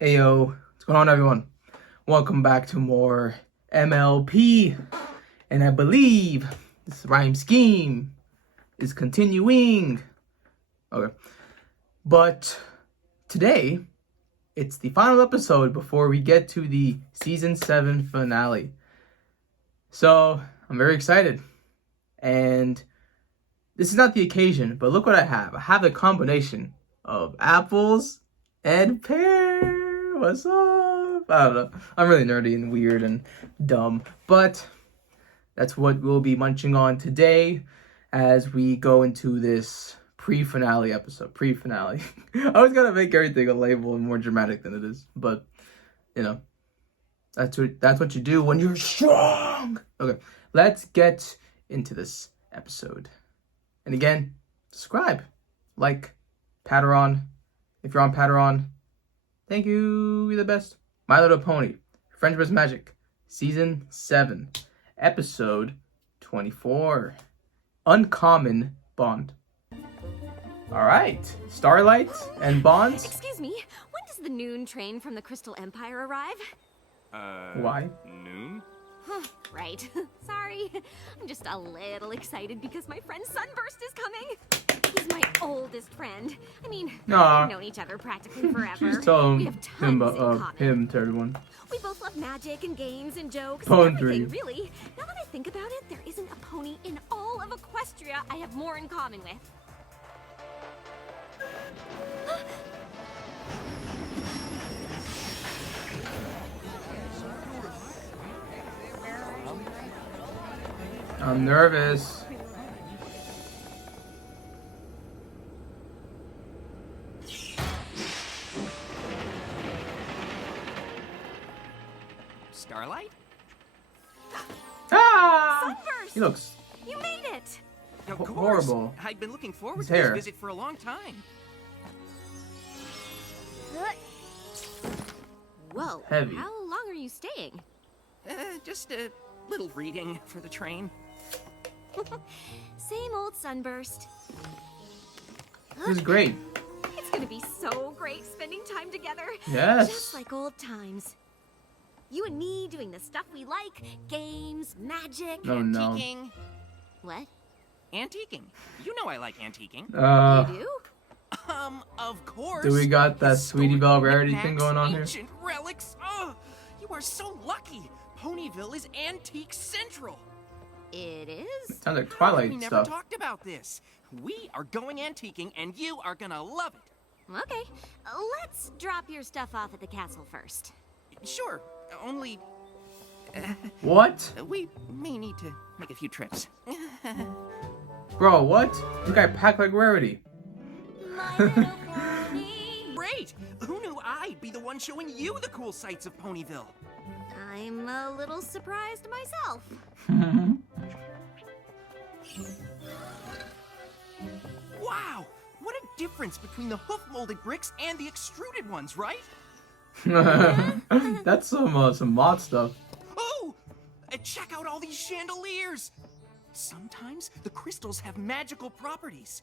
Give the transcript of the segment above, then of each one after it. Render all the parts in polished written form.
Ayo, what's going on, everyone? Welcome back to more MLP, and I believe this rhyme scheme is continuing. Okay, but today it's the final episode before we get to the season 7 finale. So I'm very excited, and this is not the occasion, but look what I have. I have a combination of apples and pears. What's up? I don't know. I'm really nerdy and weird and dumb, but that's what we'll be munching on today as we go into this pre-finale episode. Pre-finale. I was gonna make everything a label and more dramatic than it is, but you know, that's what you do when you're strong. Okay, let's get into this episode. And again, subscribe, like, Patreon. If you're on Patreon, thank you. You're the best. My Little Pony, Friendship is Magic, Season 7, Episode 24, Uncommon Bond. All right, Starlight and Bonds. Excuse me, when does the noon train from the Crystal Empire arrive? Why? Noon? Right. Sorry. I'm just a little excited because my friend Sunburst is coming. He's my oldest friend. I mean, Aw. we've known each other practically forever. Just tell We him, have tons in common. him to everyone. We both love magic and games and jokes Pwn and everything, 3. really. Now that I think about it, there isn't a pony in all of Equestria I have more in common with. I'm nervous. Starlight? Ah! Sunburst! He looks You made it! Of course. horrible. I've been looking forward His to hair. this visit for a long time. Whoa. Heavy. How long are you staying? Just a little reading for the train. Same old Sunburst. This is great. It's gonna be so great spending time together. Yes. Just like old times. You and me doing the stuff we like. Games, magic. Oh no. Antiquing. What? Antiquing. You know I like antiquing. You do? Of course. Do we got that Sweetie Historic Belle rarity thing knickknacks, going on here? Ancient relics. Oh, you are so lucky. Ponyville is antique central. It is? Sounds like We Twilight never stuff. talked about this. We are going antiquing, and you are gonna love it. Okay. Let's drop your stuff off at the castle first. Sure. Only What? we may need to make a few trips. Bro, what? You guy packed like rarity. My little pony. Great! Who knew I'd be the one showing you the cool sights of Ponyville? I'm a little surprised myself. Wow! What a difference between the hoof-molded bricks and the extruded ones, right? That's some mod stuff. Oh! Check out all these chandeliers! Sometimes the crystals have magical properties.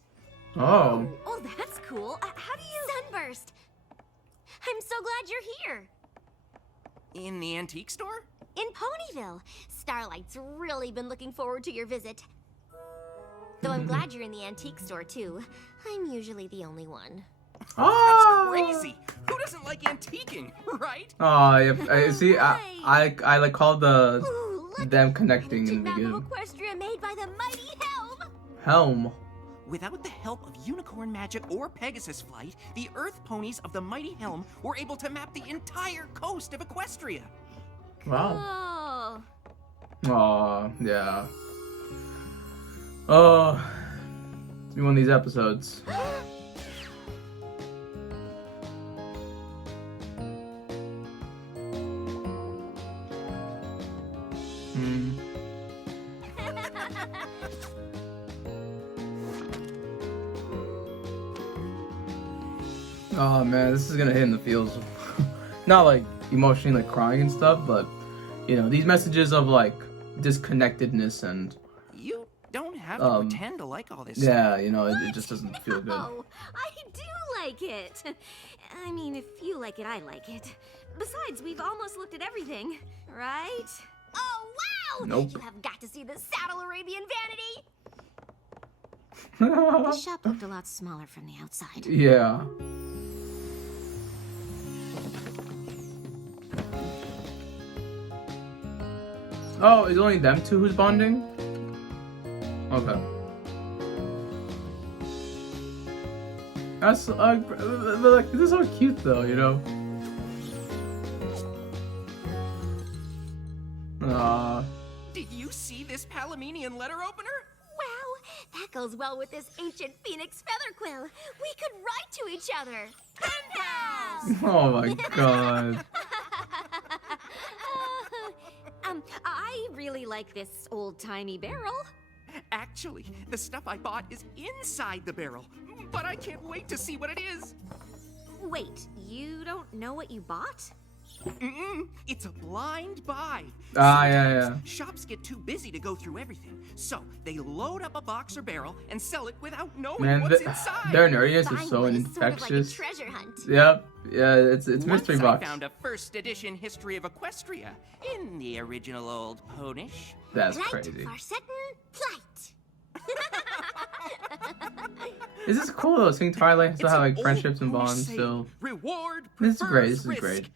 Oh. Oh, that's cool. How do you... Sunburst! I'm so glad you're here. In the antique store? In Ponyville. Starlight's really been looking forward to your visit. Though I'm glad you're in the antique store, too. I'm usually the only one. Oh. That's crazy! Who doesn't like antiquing, right? Oh, yeah. I see. I like called Ooh, look them at connecting the in the map beginning. of Equestria made by the mighty Helm. Helm. Without the help of unicorn magic or Pegasus flight, the Earth ponies of the Mighty Helm were able to map the entire coast of Equestria. Wow. Oh. Oh, yeah. Oh, it's one of these episodes. Hmm. Oh man, this is gonna hit in the feels. Not like emotionally like crying and stuff, but you know, these messages of like disconnectedness and You don't have to pretend to like all this stuff. Yeah, you know, it just doesn't feel good. Oh, I do like it. I mean, if you like it, I like it. Besides, we've almost looked at everything, right? Oh, wow! Nope. You have got to see the Saddle Arabian vanity! Yeah. The shop looked a lot smaller from the outside. Oh, is it only them two who's bonding? Okay. That's like this is so cute though, you know. Did you see this Palaminian letter opener? Wow, that goes well with this ancient phoenix feather quill. We could write to each other. Pen pals! Oh my god. I really like this old-timey barrel. Actually, the stuff I bought is inside the barrel, but I can't wait to see what it is. Wait, you don't know what you bought? It's a blind buy. Yeah. Sometimes shops get too busy to go through everything, so they load up a box or barrel and sell it without knowing Man, what's inside. their nerdiness is Buying so one infectious. Sort of like a treasure hunt. Yep. Yeah, it's Once mystery I box. found a first edition history of Equestria in the original old Ponish. That's Plight crazy. for certain plight. This is cool though. Seeing Twilight still It's have an like old friendships and Ponish bonds saying, still. Reward This is great. prefers This is risk. great.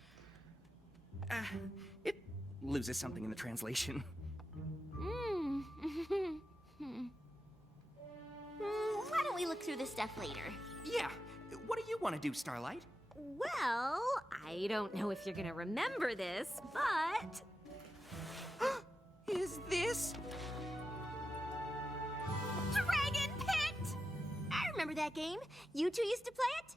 It loses something in the translation. Why don't we look through this stuff later? Yeah. What do you want to do, Starlight? Well, I don't know if you're gonna remember this, but... Is this? Dragon Pit! I remember that game. You two used to play it?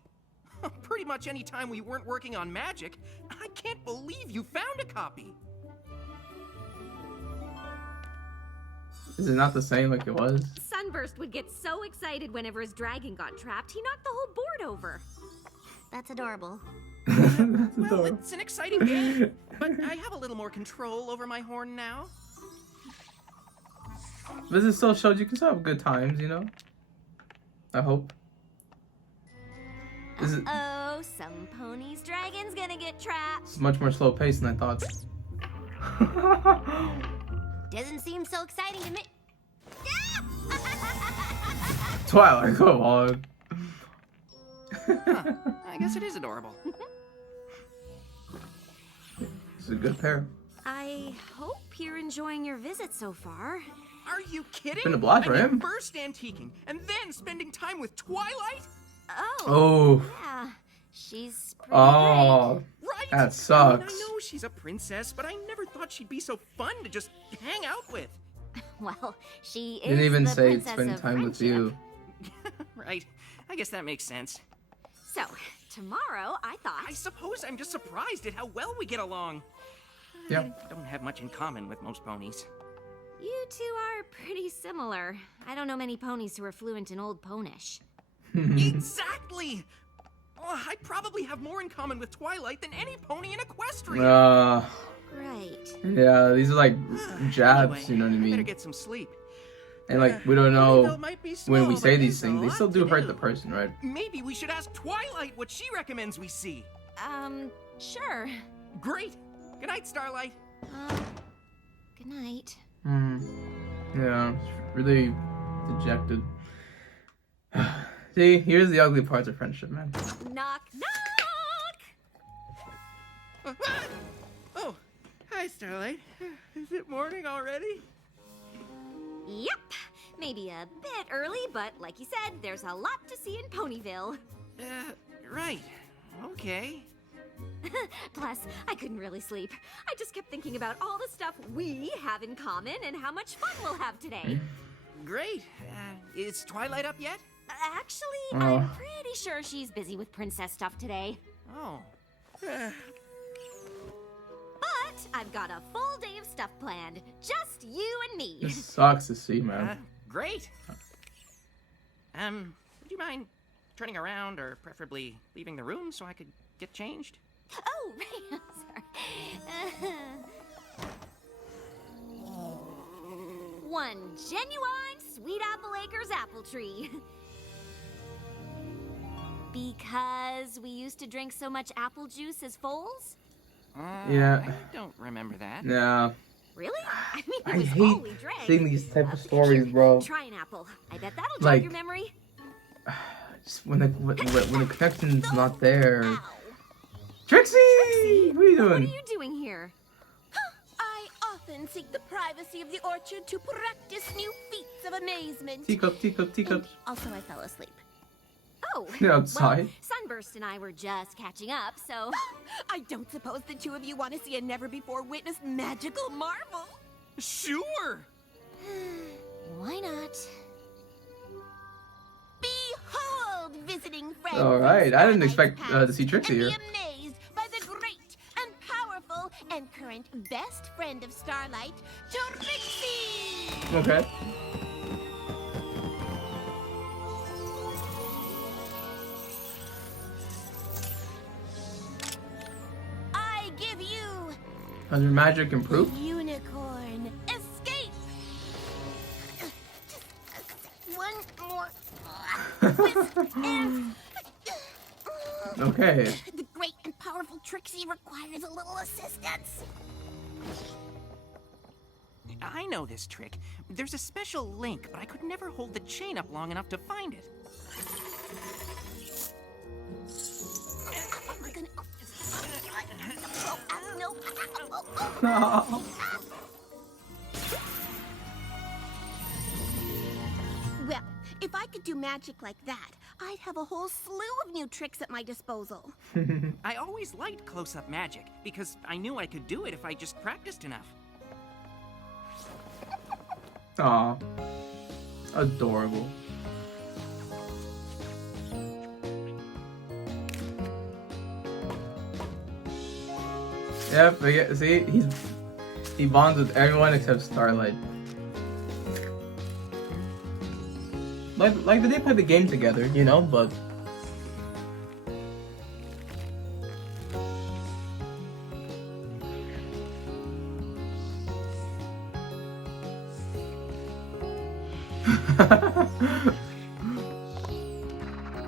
Pretty much any time we weren't working on magic. I can't believe you found a copy. Is it not the same like it was? Sunburst would get so excited whenever his dragon got trapped, he knocked the whole board over. That's adorable. That's Well, adorable. it's an exciting game, but I have a little more control over my horn now. But it still shows you can still have good times, you know? I hope. This is Oh, some pony's dragon's gonna get trapped. it's much more slow paced than I thought. Doesn't seem so exciting to me. Twilight, come on. I guess it is adorable. It's a good pair. I hope you're enjoying your visit so far. Are you kidding? Been a blast for I mean, him. First antiquing, and then spending time with Twilight? Oh. Yeah, she's pretty Oh. Right? That I mean, sucks. I know she's a princess, but I never thought she'd be so fun to just hang out with. great. Well, she is Didn't even the say princess spend of time with friendship. you. Right. I guess that makes sense. So, tomorrow I thought... I suppose I'm just surprised at how well we get along. Yep. I don't have much in common with most ponies. You two are pretty similar. I don't know many ponies who are fluent in Old Ponish. Exactly! Oh, I probably have more in common with Twilight than any pony in Equestria. Right. Yeah, these are like jabs, Anyway, you know what I I better mean? get some sleep. And like we don't Ponyville know might be when small, we but say these there's a things, they lot still do to hurt do. the person, right? Maybe we should ask Twilight what she recommends we see. Sure. Great. Good night, Starlight. Good night. Yeah, it's really dejected. See, here's the ugly parts of friendship, man. Knock, knock! Oh, hi, Starlight. Is it morning already? Yep. Maybe a bit early, but like you said, there's a lot to see in Ponyville. Right. Okay. Plus, I couldn't really sleep. I just kept thinking about all the stuff we have in common and how much fun we'll have today. Great. Is Twilight up yet? Actually, I'm pretty sure she's busy with princess stuff today. Oh. But I've got a full day of stuff planned. Just you and me. This sucks to see, man. Great. Would you mind turning around or preferably leaving the room so I could get changed? Oh, right. Sorry. one genuine Sweet Apple Acres apple tree. Because we used to drink so much apple juice as foals? Yeah. I don't remember that. Yeah. Really? I mean, it I was hate all we drank. seeing these type of stories, bro. Try an apple. I bet that'll jog Like- your memory. Just when the connection's not there. Ow. Trixie! What are you What are doing? you doing here? I often seek the privacy of the orchard to practice new feats of amazement. Teacup, teacup, teacup. Also, I fell asleep. Oh, Outside. well, Sunburst and I were just catching up, so... I don't suppose the two of you want to see a never-before-witnessed magical marvel. Sure! Why not? Behold, visiting friends. All right, I didn't expect Starlight's to see Trixie and here. be amazed by the great and powerful and current best friend of Starlight, Trixie. Okay. I give you Has your magic improved? unicorn escape. Just one more. Okay. The great and powerful Trixie requires a little assistance. I know this trick. There's a special link, but I could never hold the chain up long enough to find it. Oh my goodness. No. Well, if I could do magic like that, I'd have a whole slew of new tricks at my disposal. I always liked close-up magic, because I knew I could do it if I just practiced enough. Aw. Adorable. Yep, see, he bonds with everyone except Starlight. Like they play the game together, you know, but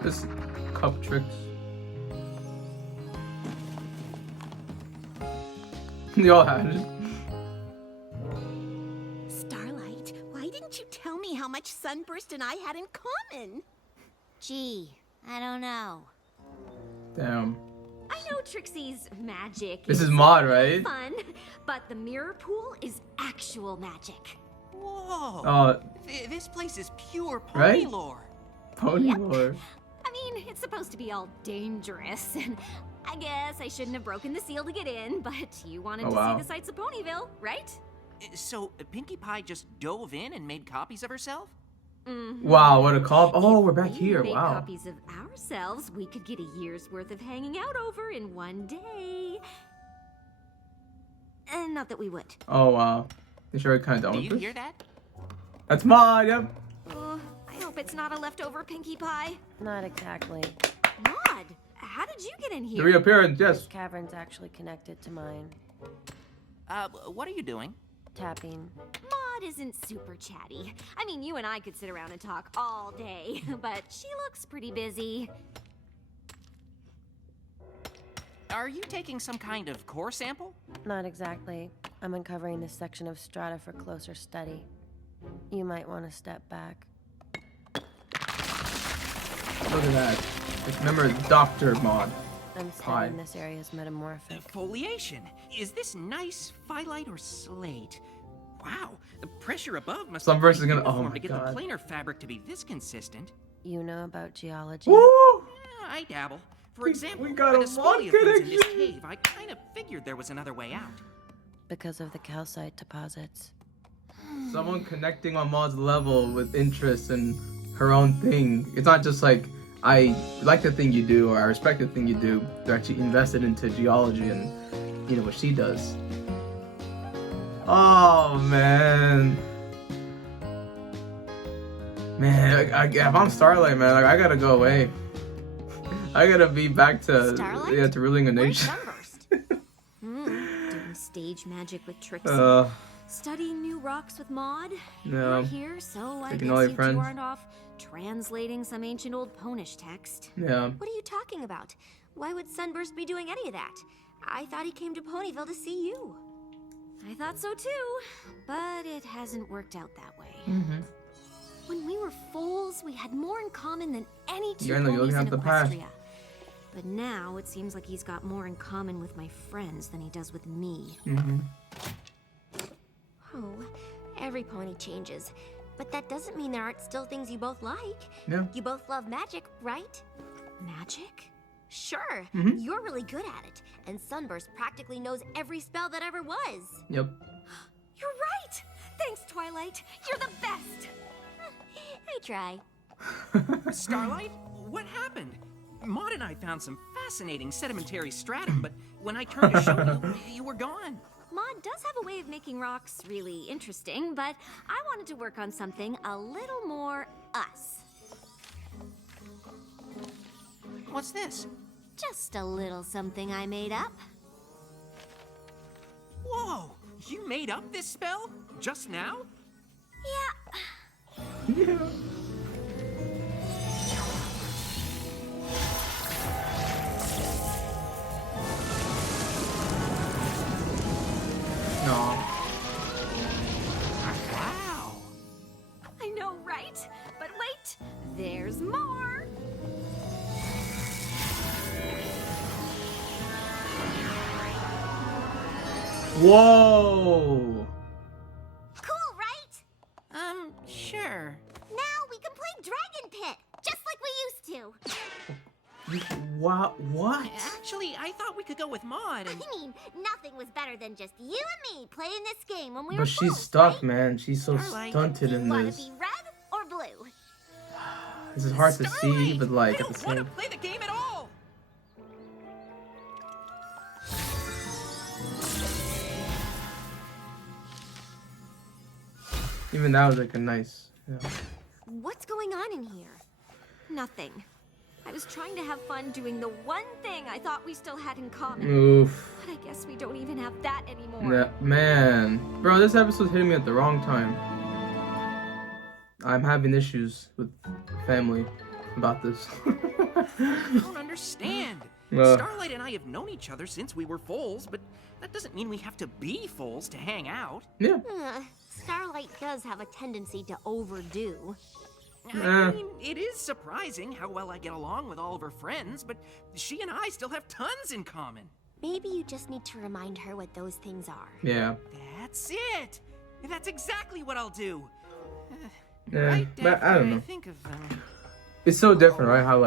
just cup tricks. They all had it. Starlight, why didn't you tell me how much Sunburst and I had in common? Gee, I don't know. Damn. I know Trixie's magic This is Mod, right? fun, but the mirror pool is actual magic. Whoa! Oh, This place is pure pony Right? lore. pony Yep. lore. I mean, it's supposed to be all dangerous, and I guess I shouldn't have broken the seal to get in, but you wanted Oh, to wow. see the sights of Ponyville, right? So, Pinkie Pie just dove in and made copies of herself? Mm-hmm. Wow, what a call! Oh, we're back We here. made Wow. copies of ourselves. We could get a year's worth of hanging out over in one day. And not that we would. Oh wow. They sure kind of done Do with you this. hear that? That's Mod. Yep. I hope it's not a leftover Pinkie Pie. Not exactly. Maud, how did you get in The here? reappearance. Yes. This cavern's actually connected to mine. What are you doing? Tapping. Maud isn't super chatty. I mean, you and I could sit around and talk all day, but she looks pretty busy. Are you taking some kind of core sample? Not exactly. I'm uncovering this section of strata for closer study. You might want to step back. Look at that. Just remember, Dr. Mod. I'm Pie. studying this area's metamorphic. Foliation. Is this nice phyllite or slate? Wow, the pressure above must Sunburst be is gonna- oh uniform my to get God. the planar fabric to be this consistent. You know about geology? Woo! Yeah, I dabble. For example, we got by a the display mod of things in this connection. cave, I kind of figured there was another way out. Because of the calcite deposits. Someone connecting on Mod's level with interest in her own thing. It's not just like, I like the thing you do or I respect the thing you do. They're actually invested into geology and, you know, what she does. Oh, man. Man, if I'm Starlight, man, like, I gotta go away. I gotta be back to, Starlight? yeah, to ruling a Where's nation. Sunburst? Doing stage magic with Trixie. Studying new rocks with Maud? No. You're here, so I Taking guess all your you friends. two aren't off translating some ancient old Ponish text. Yeah. What are you talking about? Why would Sunburst be doing any of that? I thought he came to Ponyville to see you. I thought so too, but it hasn't worked out that way. Mm-hmm. When we were foals, we had more in common than any two Yeah, I know, you're ponies looking in at the past. Equestria. But now it seems like he's got more in common with my friends than he does with me. Mm-hmm. Oh, every pony changes. But that doesn't mean there aren't still things you both like. Yeah. You both love magic, right? Magic? Sure, Mhm. you're really good at it. And Sunburst practically knows every spell that ever was. Yep. You're right! Thanks, Twilight. You're the best! I try. Starlight, what happened? Maud and I found some fascinating sedimentary stratum, but when I turned to show you, you were gone. Maud does have a way of making rocks really interesting, but I wanted to work on something a little more us. What's this? Just a little something I made up. Whoa! You made up this spell? Just now? Yeah, Yeah. No. Wow! I know, right? But wait, there's more! Whoa. Cool, right? Sure. Now we can play Dragon Pit, just like we used to. What? Actually, I thought we could go with Maud and... I mean, nothing was better than just you and me playing this game when we were But she's fools, stuck, right? man. She's so Starlight, stunted in Wanna this. be red or blue? This is hard to see, Starlight! but like I at the don't want to same. play the game at all! Even that was like a nice. Yeah. What's going on in here? Nothing. I was trying to have fun doing the one thing I thought we still had in common. Oof. But I guess we don't even have that anymore. Yeah, man. Bro, this episode's hitting me at the wrong time. I'm having issues with family about this. I don't understand. Starlight and I have known each other since we were foals, but that doesn't mean we have to be foals to hang out. Yeah. Starlight does have a tendency to overdo. I mean, it is surprising how well I get along with all of her friends, but she and I still have tons in common. Maybe you just need to remind her what those things are. Yeah. That's it. That's exactly what I'll do. Yeah. Right But I after don't know. think of them. It's so different, right? How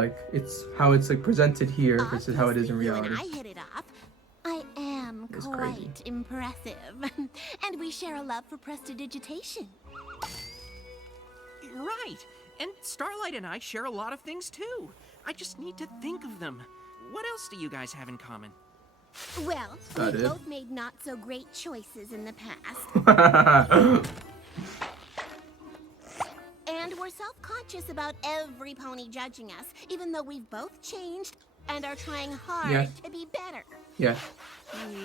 it's like presented here versus how it is in Obviously, reality. You and I hit it off. I am It's quite crazy. impressive. And we share a love for prestidigitation. Right. And Starlight and I share a lot of things too. I just need to think of them. What else do you guys have in common? Well, That we it? both made not so great choices in the past. And we're self-conscious about every pony judging us, even though we've both changed and are trying hard Yes. to be better. Yeah.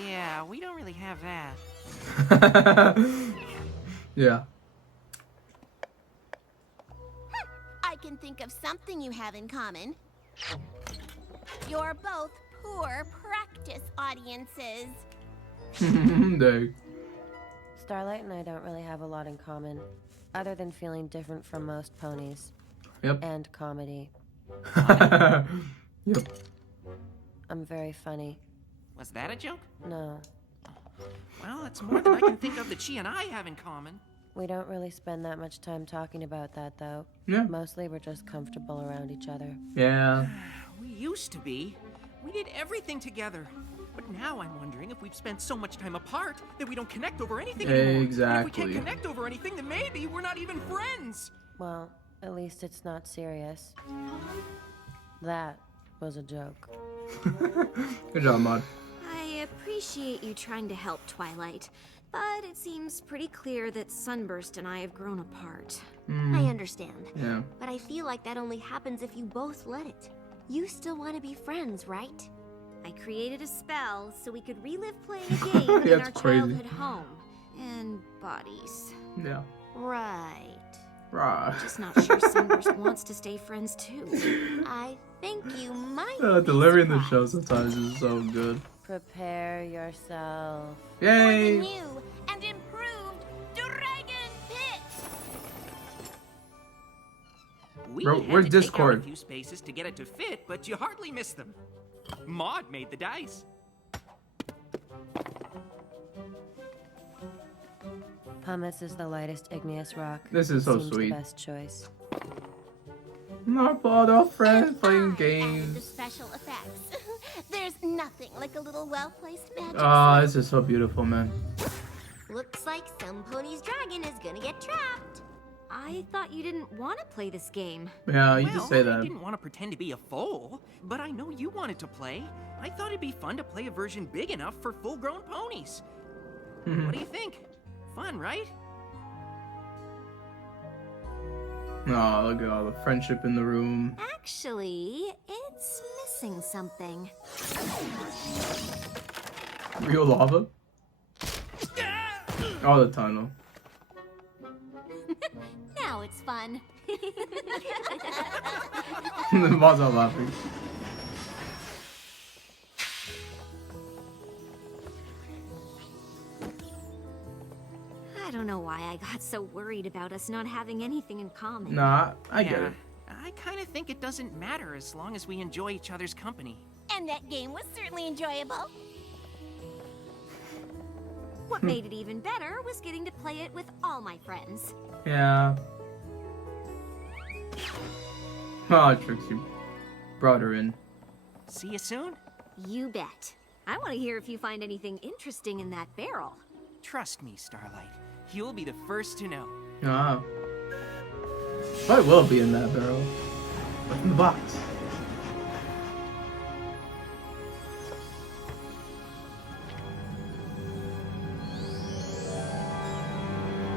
Yeah, we don't really have that. Yeah. I can think of something you have in common. You're both poor practice audiences. Dang. Starlight and I don't really have a lot in common, other than feeling different from most ponies. Yep. And comedy. Yep. I'm very funny. Was that a joke? No, Well, that's more than I can think of that she and I have in common. we don't really spend that much time talking about that, though. Yeah. Mostly we're just comfortable around each other. Yeah. We used to be. We did everything together. But now I'm wondering if we've spent so much time apart that we don't connect over anything anymore. And if we Exactly. can't connect over anything, then maybe we're not even friends. Well, at least it's not serious. That was a joke. Good job, Maud. I appreciate you trying to help, Twilight, but it seems pretty clear that Sunburst and I have grown apart. I understand. Yeah. But I feel like that only happens if you both let it. You still want to be friends, right? I created a spell so we could relive playing a game in our That's crazy. childhood home. and bodies. Yeah. Right. Rah. Just not sure Sunburst wants to stay friends too. I think you might Delivering be the show surprised. sometimes is so good. Prepare yourself. For the Yay! new and improved Dragon Pit. We Bro, had where's to take out Discord? a few spaces to get it to fit, but you hardly missed them. Maud made the dice. Pumice is the lightest igneous rock. This is so Seems sweet. The best choice. Not bought our friends playing The games. special effects. There's nothing like a little well-placed magic. Ah, this is so beautiful, man. Looks like some pony's dragon is gonna get trapped. I thought you didn't want to play this game. Yeah, you Well, just say I that. didn't want to pretend to be a foal, but I know you wanted to play. I thought it'd be fun to play a version big enough for full-grown ponies. What do you think? Fun, right? Oh, look at all the friendship in the room. Actually, it's missing something. Real lava? Oh, the tunnel. Now it's fun. The boss are laughing. I don't know why I got so worried about us not having anything in common. Nah, I get Yeah, it. I kind of think it doesn't matter as long as we enjoy each other's company. And that game was certainly enjoyable. What made it even better was getting to play it with all my friends. Yeah. Oh, Trixie brought her in. See you soon? You bet. I want to hear if you find anything interesting in that barrel. Trust me, Starlight. You'll be the first to know. Ah. Probably will be in that barrel. What's in the box?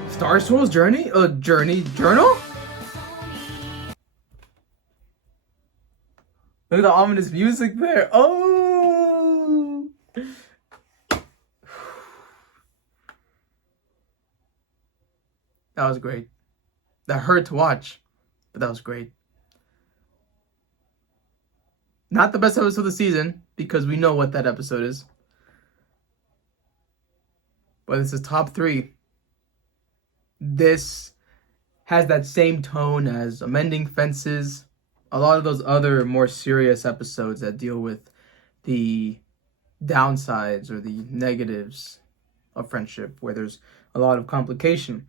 Star Swirl's journey? Journal? Look at the ominous music there. Oh! That was great. That hurt to watch, but that was great. Not the best episode of the season, because we know what that episode is. But this is top 3. This has that same tone as Amending Fences, a lot of those other more serious episodes that deal with the downsides or the negatives of friendship, where there's a lot of complication.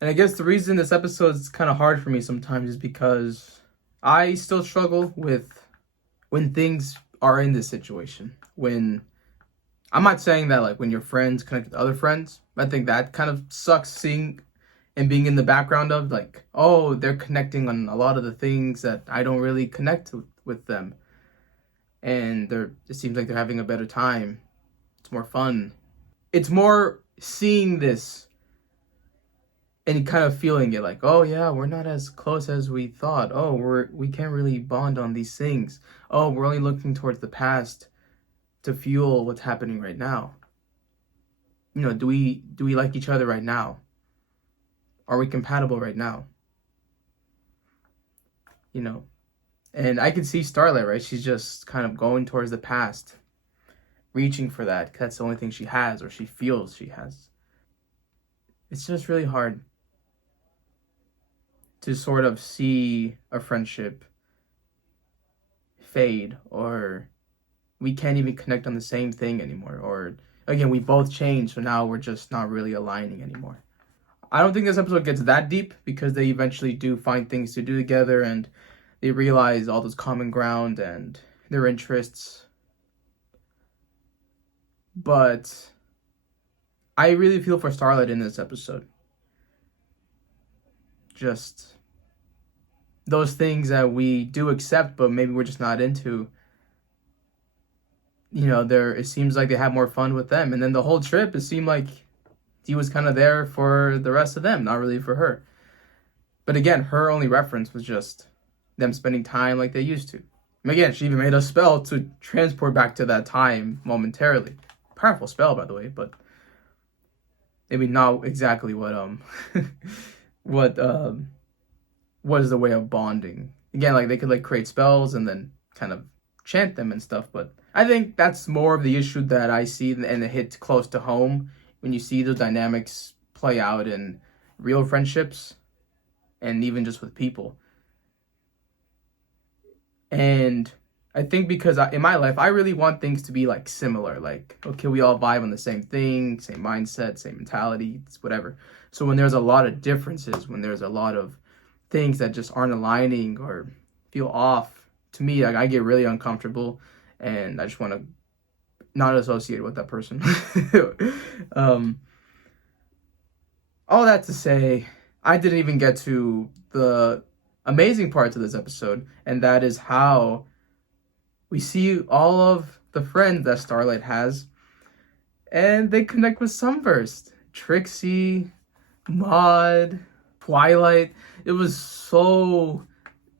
And I guess the reason this episode is kind of hard for me sometimes is because I still struggle with when things are in this situation. When, I'm not saying that like when your friends connect with other friends. I think that kind of sucks seeing and being in the background of like, oh, they're connecting on a lot of the things that I don't really connect with them. And it seems like they're having a better time. It's more fun. It's more seeing this and kind of feeling it like, oh yeah, we're not as close as we thought. Oh, we can't really bond on these things. Oh, we're only looking towards the past to fuel what's happening right now. You know, do we like each other right now? Are we compatible right now? You know, and I can see Starlight, right? She's just kind of going towards the past, reaching for that. 'Cause that's the only thing she has, or she feels she has. It's just really hard to sort of see a friendship fade, or we can't even connect on the same thing anymore, or again, we both changed, so now we're just not really aligning anymore. I don't think this episode gets that deep because they eventually do find things to do together and they realize all this common ground and their interests. But I really feel for Starlight in this episode. Just those things that we do accept, but maybe we're just not into. You know, it seems like they have more fun with them. And then the whole trip, it seemed like he was kind of there for the rest of them, not really for her. But again, her only reference was just them spending time like they used to. And again, she even made a spell to transport back to that time momentarily. Powerful spell, by the way, but maybe not exactly what what is the way of bonding. Again, like they could like create spells and then kind of chant them and stuff, but I think that's more of the issue that I see, and it hits close to home when you see those dynamics play out in real friendships and even just with people. And I think because in my life, I really want things to be like similar. Like, okay, we all vibe on the same thing, same mindset, same mentality, it's whatever. So when there's a lot of differences, when there's a lot of things that just aren't aligning or feel off, to me, like, I get really uncomfortable and I just want to not associate with that person. All that to say, I didn't even get to the amazing parts of this episode, and that is how we see all of the friends that Starlight has, and they connect with Sunburst, Trixie, Maud, Twilight. It was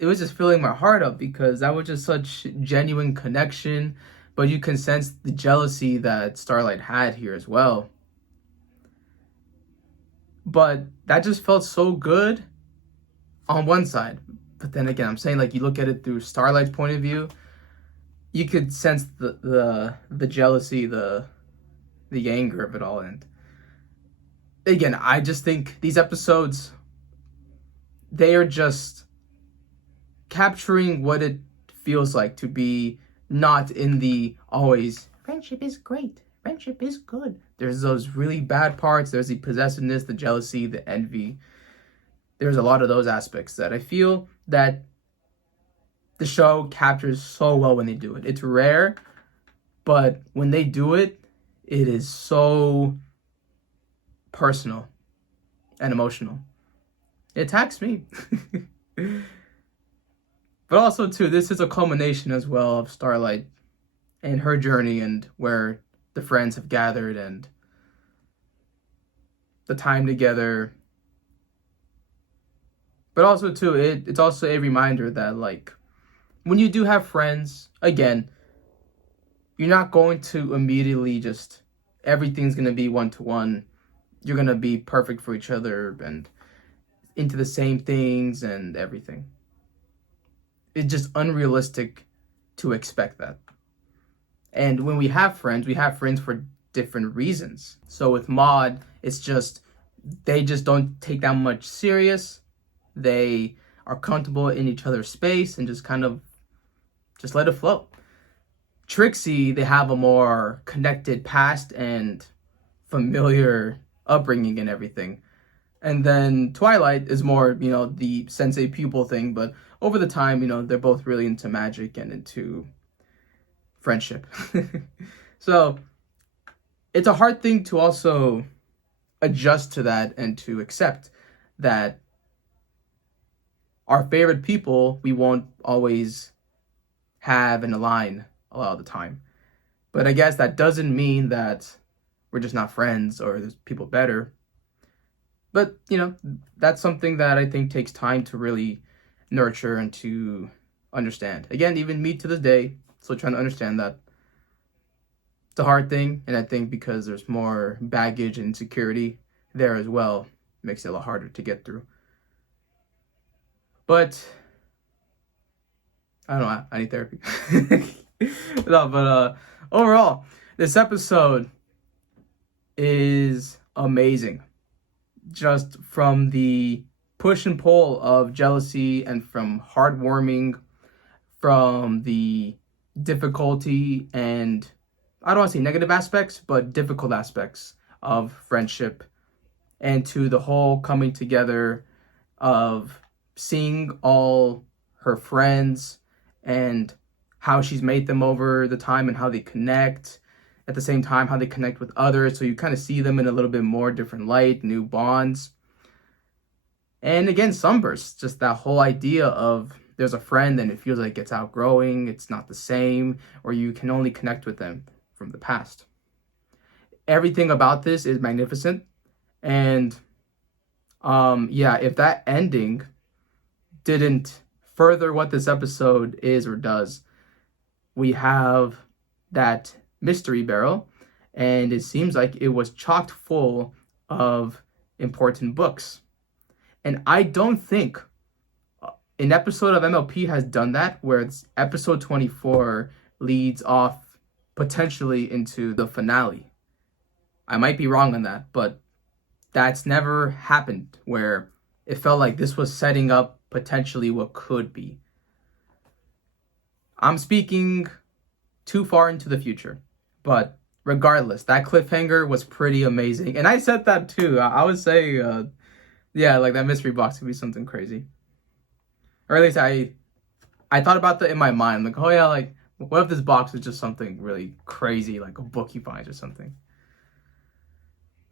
just filling my heart up because that was just such genuine connection, but you can sense the jealousy that Starlight had here as well. But that just felt so good on one side. But then again, I'm saying, like, you look at it through Starlight's point of view, you could sense the jealousy, the anger of it all. And again, I just think these episodes, they are just capturing what it feels like to be not in the always friendship is great, friendship is good. There's those really bad parts. There's the possessiveness, the jealousy, the envy. There's a lot of those aspects that I feel that the show captures so well when they do it. It's rare, but when they do it, it is so personal and emotional. It attacks me. But also, too, this is a culmination as well of Starlight and her journey and where the friends have gathered and the time together. But also, too, it's also a reminder that, like, when you do have friends, again, you're not going to immediately just, everything's going to be one-to-one. You're going to be perfect for each other and into the same things and everything. It's just unrealistic to expect that. And when we have friends for different reasons. So with Maud, it's just, they just don't take that much serious. They are comfortable in each other's space and just kind of just let it flow. Trixie, they have a more connected past and familiar upbringing and everything. And then Twilight is more, the sensei pupil thing, but over the time, they're both really into magic and into friendship. So it's a hard thing to also adjust to that and to accept that our favorite people, we won't always have and align a lot of the time. But I guess that doesn't mean that we're just not friends or there's people better. But, that's something that I think takes time to really nurture and to understand. Again, even me to this day, still trying to understand that. It's a hard thing, and I think because there's more baggage and insecurity there as well, it makes it a lot harder to get through. But I don't know, I need therapy. No, but overall, this episode is amazing. Just from the push and pull of jealousy and from heartwarming, from the difficulty and, I don't want to say negative aspects, but difficult aspects of friendship, and to the whole coming together of seeing all her friends and how she's made them over the time and how they connect. At the same time, how they connect with others. So you kind of see them in a little bit more different light, new bonds. And again, Sunburst, just that whole idea of there's a friend and it feels like it's outgrowing, it's not the same, or you can only connect with them from the past. Everything about this is magnificent. And if that ending didn't further what this episode is or does, we have that mystery barrel, and it seems like it was chocked full of important books. And I don't think an episode of MLP has done that, where it's episode 24 leads off potentially into the finale. I might be wrong on that, but that's never happened, where it felt like this was setting up potentially what could be. I'm speaking too far into the future, but regardless, that cliffhanger was pretty amazing. And I said that too. I would say, yeah, like that mystery box could be something crazy. Or at least I thought about that in my mind. Like, oh yeah, like, what if this box is just something really crazy, like a book he finds or something?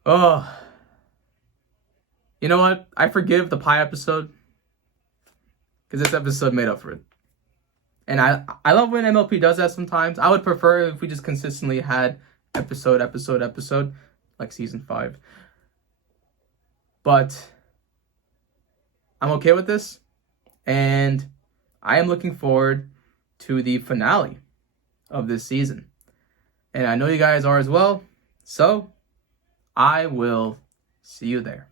Oh. You know what? I forgive the pie episode, because this episode made up for it. And I love when MLP does that sometimes. I would prefer if we just consistently had episode, like season 5. But I'm okay with this. And I am looking forward to the finale of this season. And I know you guys are as well. So I will see you there.